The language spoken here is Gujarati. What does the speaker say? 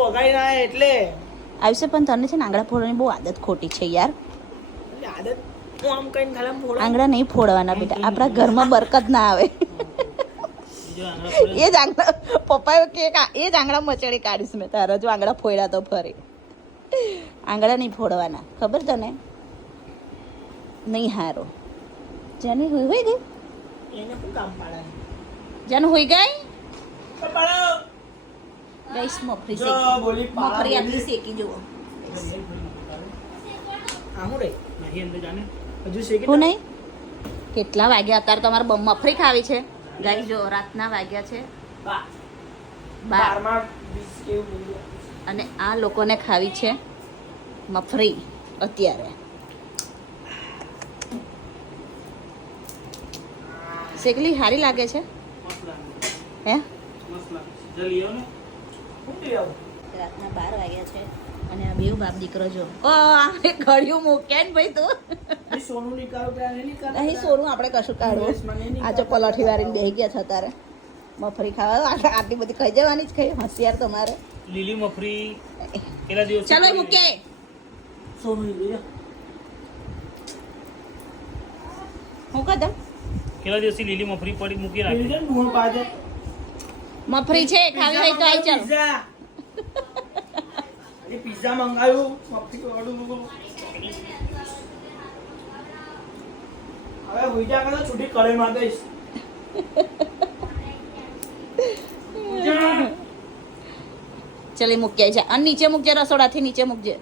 વગાડી ના એટલે આવશે પણ તને છે ને આંગળા ફોડવાની બહુ આદત ખોટી છે યાર. આદત હું આમ કઈ ખાલી ફોડો આંગળા નહીં ફોડવાના બેટા, આપણા ઘરમાં બરકત ના આવે. એ જ આંગળા પપ્પાએ કે એ જ આંગળા મચડી કાઢીશ મેં તારા, જો આંગળા ફોડ્યા તો ફરી. આંગળા નહીં ફોડવાના, ખબર તને? નહીં હારો. જાની હોય ગઈ, એને શું કામ પાડે જાનું હોય ગઈ પાડો ગઈશ. મફરી જો શેકી, બોલી પાડા મફરી આટલી શેકી જુઓ. હા હું રે નહીં અંદર જાને હજુ શેકી હું નહીં. કેટલા વાગ્યા અત્યારે તમારે મફરી ખાવી છે ગાઈ? જો રાતના વાગ્યા છે 12 બારમાં 20 કેવું બોલ્યું. અને આ લોકોને ખાવી છે મફરી અત્યારે. શેકલી સારી લાગે છે હે? રાતના 12 વાગ્યા છે અને આ બેવ બાપ દીકરો જો ઘડિયું મૂકે ને ભાઈ તું. સોનું નીકાળો ત્યાં નહીં નીકાળો અહીં સોનું આપણે કશું કાઢવું. આ જો પલાઠી વાળીને બેસી ગયા છે તારે મફરી ખાવા. આટલી બધી ખાઈ જવાની જ ખાઈ, હોશિયાર તમારે. લીલી મફરી કેટલા દિવસ ચાલો એ મૂકે સોનું નીકળ્યું હું કદમ કેટલા દિવસથી લીલી મફરી પડી મૂકી રાખી. મફરી છે ખાવી હોય તો આવી ચાલો. પિઝા મંગાવ્યું મફરી વાળું. હવે હુઈજા કરતા છૂટી કળે માં દઈશ. ચલે મૂકી આવી છે અને નીચે મૂકજે, રસોડાથી નીચે મૂકજે.